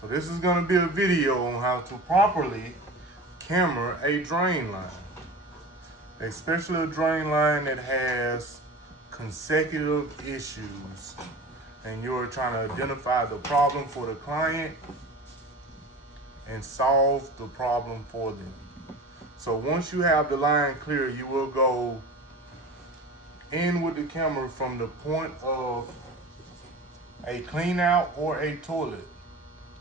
So this is going to be a video on how to properly camera a drain line, especially a drain line that has consecutive issues and you're trying to identify the problem for the client and solve the problem for them. So once you have the line clear, you will go in with the camera from the point of a clean out or a toilet,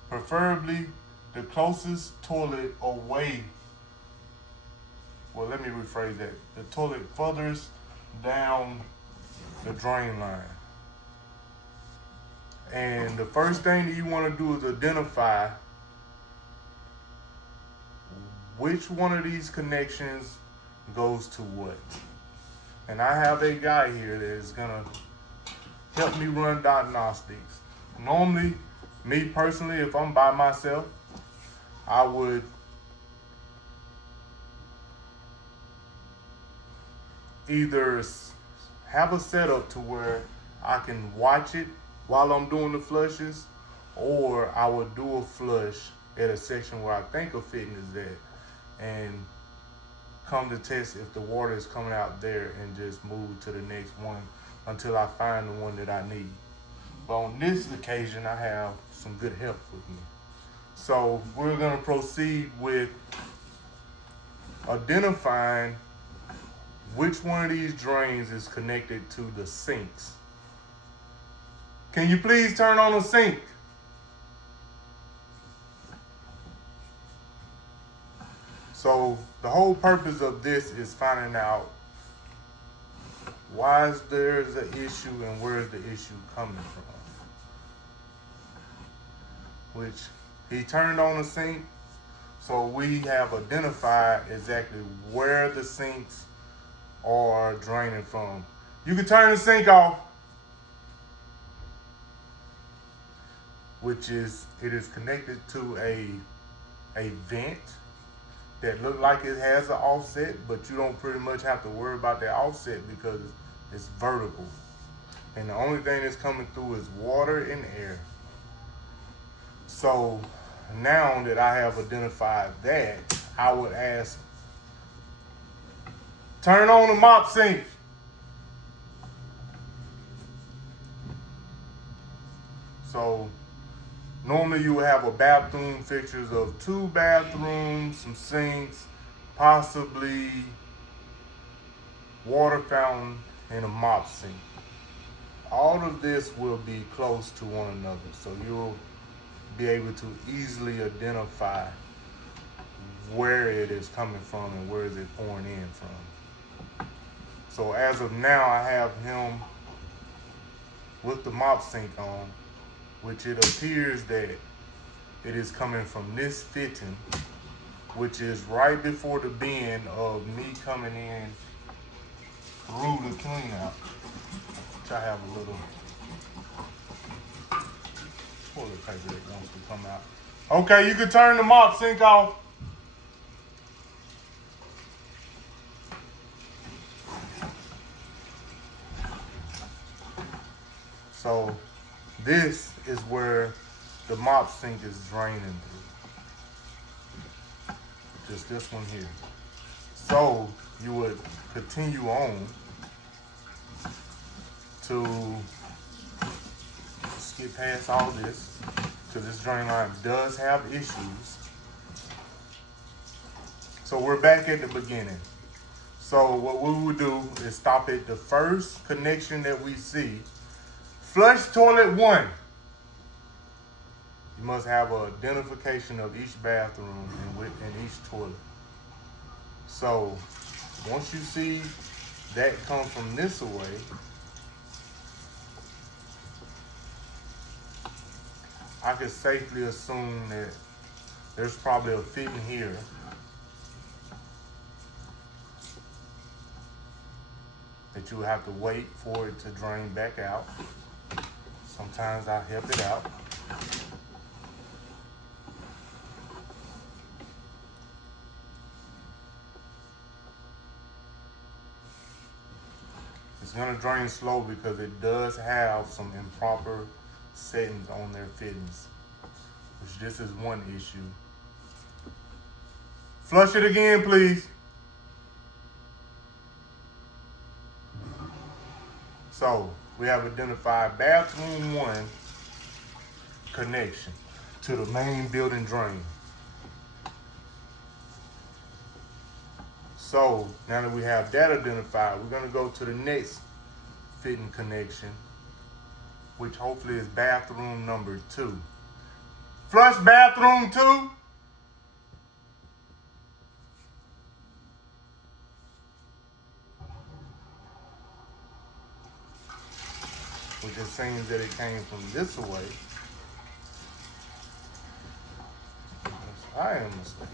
preferably the closest toilet away. Well, let me rephrase that. The toilet furthest down the drain line. And the first thing that you want to do is identify which one of these connections goes to what. And I have a guy here that is gonna help me run diagnostics. Normally, me personally, if I'm by myself, I would either have a setup to where I can watch it while I'm doing the flushes, or I would do a flush at a section where I think a fitting is at and come to test if the water is coming out there and just move to the next one until I find the one that I need. But on this occasion, I have some good help with me. So we're gonna proceed with identifying which one of these drains is connected to the sinks. Can you please turn on the sink? So the whole purpose of this is finding out why is there's an issue and where is the issue coming from. Which he turned on the sink, so we have identified exactly where the sinks are draining from. You can turn the sink off, which is, it is connected to a vent that look like it has an offset, but you don't pretty much have to worry about that offset because it's vertical. And the only thing that's coming through is water and air. So now that I have identified that, I would ask, turn on the mop sink. So normally you would have a bathroom fixtures of 2 bathrooms, some sinks, possibly water fountain, and a mop sink. All of this will be close to one another, so you'll be able to easily identify where it is coming from and where is it pouring in from. So as of now, I have him with the mop sink on, which it appears that it is coming from this fitting, which is right before the bend of me coming in through the clean out, which I have a little toilet paper that wants to come out. Okay, you can turn the mop sink off. So this is where the mop sink is draining through. Just this one here. So you would continue on to skip past all this, because this drain line does have issues. So we're back at the beginning. So what we will do is stop at the first connection that we see. Flush toilet 1. You must have an identification of each bathroom and each toilet. So once you see that come from this away, I could safely assume that there's probably a fitting here that you have to wait for it to drain back out. Sometimes I help it out. It's gonna drain slow because it does have some improper settings on their fittings. which this is one issue. Flush it again, please. So we have identified bathroom 1 connection to the main building drain. So now that we have that identified, we're gonna go to the next fitting connection, which hopefully is bathroom number 2. Flush bathroom 2. Which it seems that it came from this way. I am mistaken.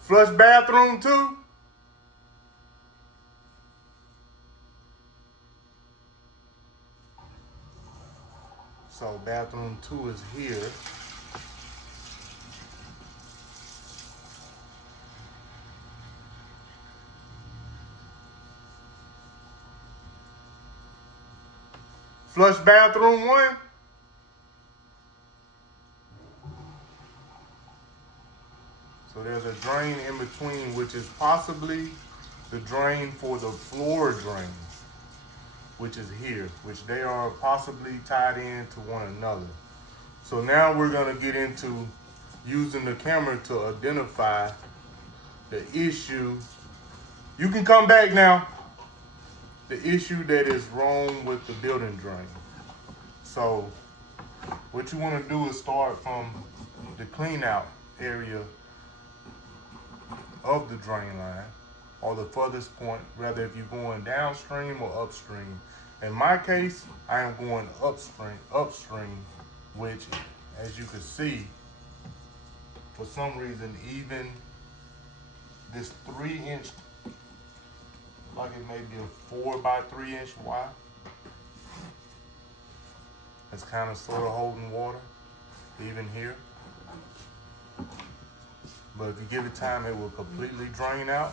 Flush bathroom 2. So bathroom 2 is here. Flush bathroom 1. So there's a drain in between, which is possibly the drain for the floor drain, which is here, which they are possibly tied into one another. So now we're gonna get into using the camera to identify the issue. You can come back now. The issue that is wrong with the building drain. So what you wanna do is start from the clean out area of the drain line, or the furthest point, rather if you're going downstream or upstream. In my case, I am going upstream, which, as you can see, for some reason, even this 3-inch, like it may be a 4 by 3-inch wire, it's kind of sort of holding water, even here. But if you give it time, it will completely drain out.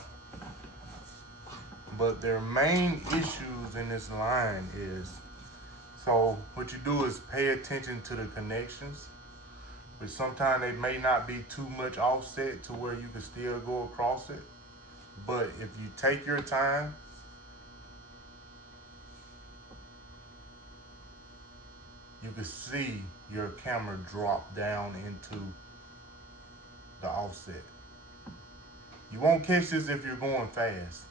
But their main issues in this line is, so what you do is pay attention to the connections, but sometimes they may not be too much offset to where you can still go across it. But if you take your time, you can see your camera drop down into the offset. You won't catch this if you're going fast.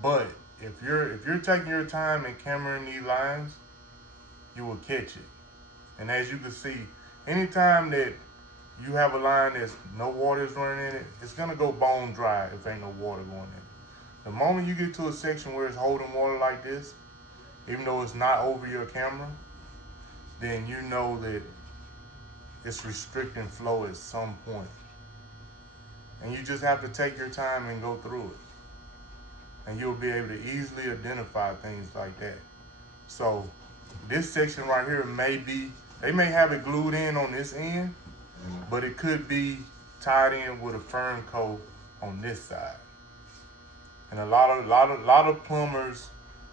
But if you're taking your time and cameraing these lines, you will catch it. And as you can see, anytime that you have a line that's no water is running in it, it's gonna go bone dry if ain't no water going in it. The moment you get to a section where it's holding water like this, even though it's not over your camera, then you know that it's restricting flow at some point. And you just have to take your time and go through it. And you'll be able to easily identify things like that. So this section right here they may have it glued in on this end, but it could be tied in with a firm coat on this side. And a lot of plumbers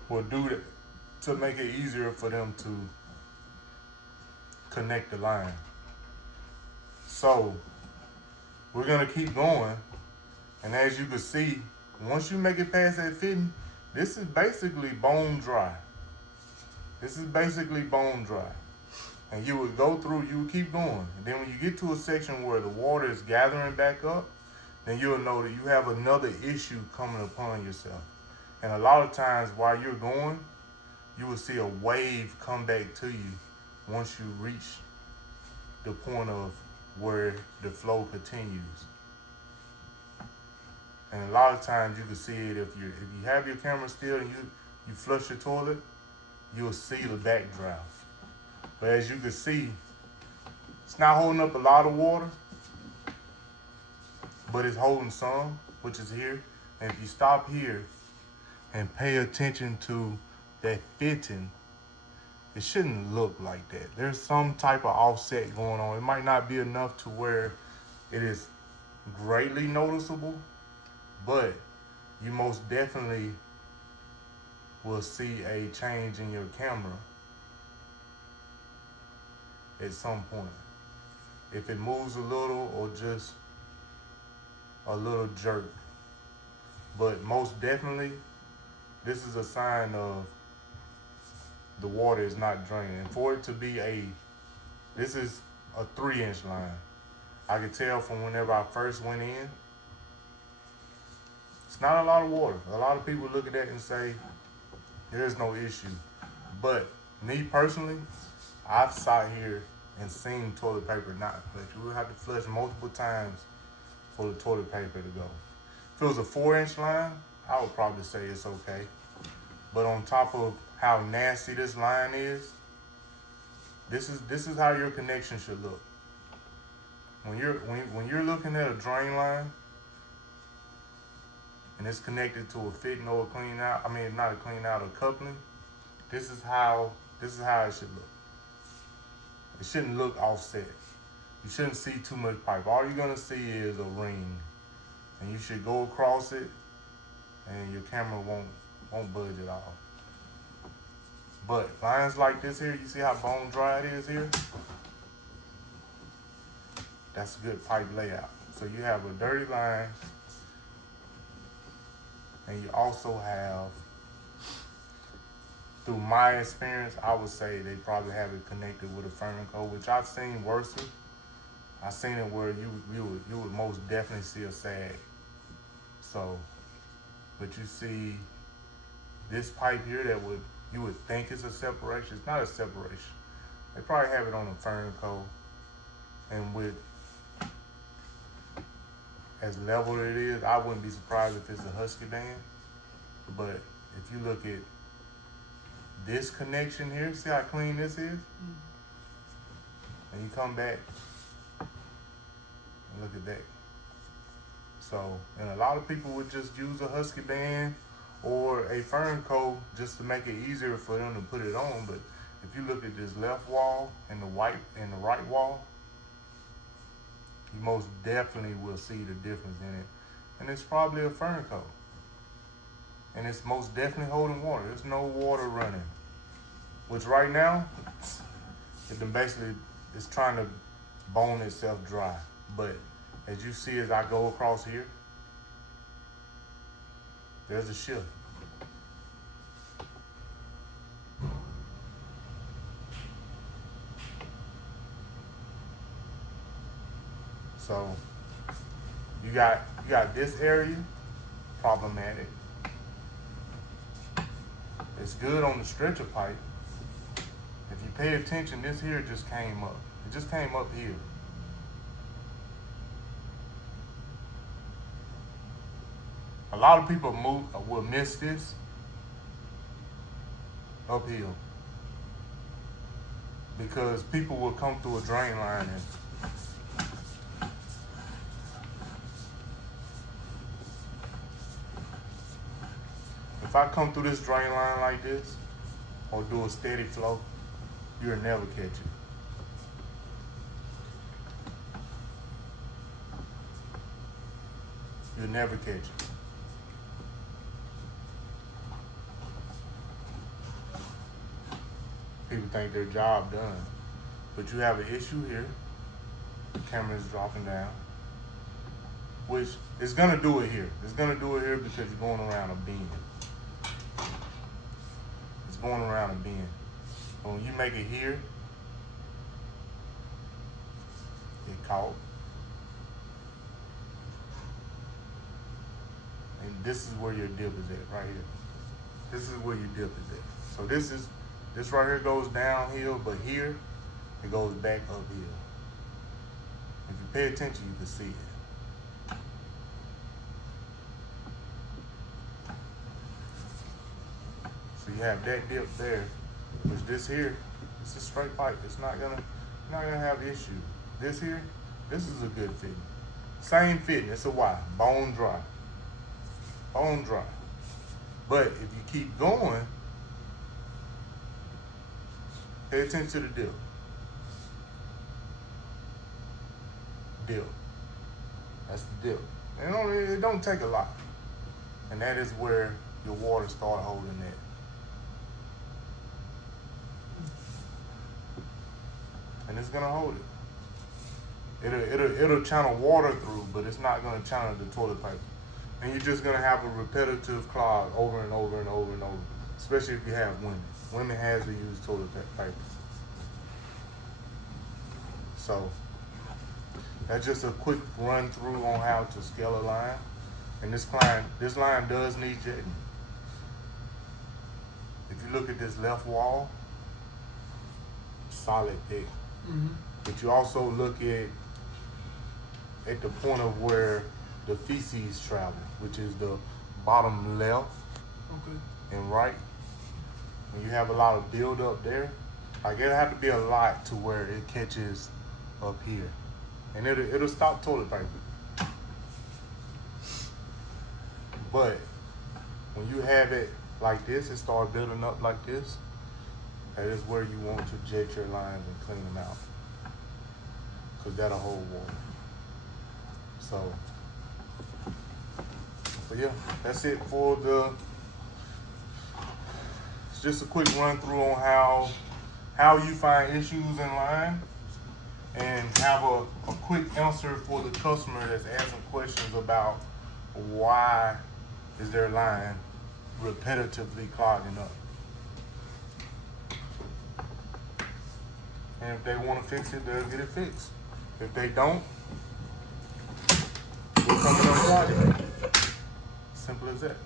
will do that to make it easier for them to connect the line. So we're gonna keep going, and as you can see, once you make it past that fitting, this is basically bone dry. This is basically bone dry. And you would go through, you would keep going. And then when you get to a section where the water is gathering back up, then you'll know that you have another issue coming upon yourself. And a lot of times while you're going, you will see a wave come back to you once you reach the point of where the flow continues. And a lot of times you can see it if you have your camera still and you flush your toilet, you'll see the backdraft. But as you can see, it's not holding up a lot of water, but it's holding some, which is here. And if you stop here and pay attention to that fitting, it shouldn't look like that. There's some type of offset going on. It might not be enough to where it is greatly noticeable, but you most definitely will see a change in your camera at some point. If it moves a little or just a little jerk. But most definitely, this is a sign of the water is not draining. And for it to be this is a 3-inch line. I could tell from whenever I first went in, it's not a lot of water. A lot of people look at that and say, there's no issue. But me personally, I've sat here and seen toilet paper not flush. You would have to flush multiple times for the toilet paper to go. If it was a 4-inch line, I would probably say it's okay. But on top of how nasty this line is, this is how your connection should look. When you're looking at a drain line and it's connected to a fitting or a clean out, I mean not a clean out, a coupling, this is how it should look. It shouldn't look offset. You shouldn't see too much pipe. All you're gonna see is a ring. And you should go across it and your camera won't budge at all. But lines like this here, you see how bone dry it is here? That's a good pipe layout. So you have a dirty line, and you also have, through my experience, I would say they probably have it connected with a fern coat, which I've seen worse. I've seen it where you would most definitely see a sag. So, but you see this pipe here that you would think is a separation. It's not a separation. They probably have it on a fern coat, and with as level it is, I wouldn't be surprised if it's a husky band. But if you look at this connection here, see how clean this is? Mm-hmm. And you come back and look at that. So, and a lot of people would just use a husky band or a fern coat just to make it easier for them to put it on. But if you look at this left wall and the right wall, you most definitely will see the difference in it. And it's probably a fern coat. And it's most definitely holding water. There's no water running. Which right now, it's trying to bone itself dry. But as you see as I go across here, there's a shift. So you got this area problematic. It's good on the stretcher pipe. If you pay attention, this here just came up. It just came up here. A lot of people will miss this uphill because people will come through a drain line and if I come through this drain line like this or do a steady flow, you'll never catch it. You'll never catch it. People think their job done. But you have an issue here. The camera is dropping down. Which is gonna do it here. It's gonna do it here because you're going around a bend. It's going around a bend. But when you make it here, it caught. And this is where your dip is at, right here. This is where your dip is at. So this right here goes downhill, but here, it goes back uphill. If you pay attention, you can see it. So you have that dip there, which this here, it's a straight pipe. It's not gonna have issue. This here, this is a good fitting. Same fitting, it's a Y, bone dry. Bone dry. But if you keep going, Pay attention to the dip. Dip. That's the dip. It don't take a lot. And that is where your water start holding it. And it's gonna hold it. It'll channel water through, but it's not gonna channel the toilet paper. And you're just gonna have a repetitive clog over and over and over and over. Especially if you have women. Women has to use toilet paper. So that's just a quick run through on how to scale a line. And this line does need jetting. If you look at this left wall, solid thick. But you also look at the point of where the feces travel, which is the bottom left and right. When you have a lot of build up there, like it'll have to be a lot to where it catches up here. And it'll stop toilet paper. But when you have it like this, it starts building up like this, that is where you want to jet your lines and clean them out. Because that'll hold water. So, but yeah, that's it for it's just a quick run through on how you find issues in line, and have a quick answer for the customer that's asking questions about why is their line repetitively clogging up. And if they want to fix it, they'll get it fixed. If they don't, we'll come and unclog it. Simple as that.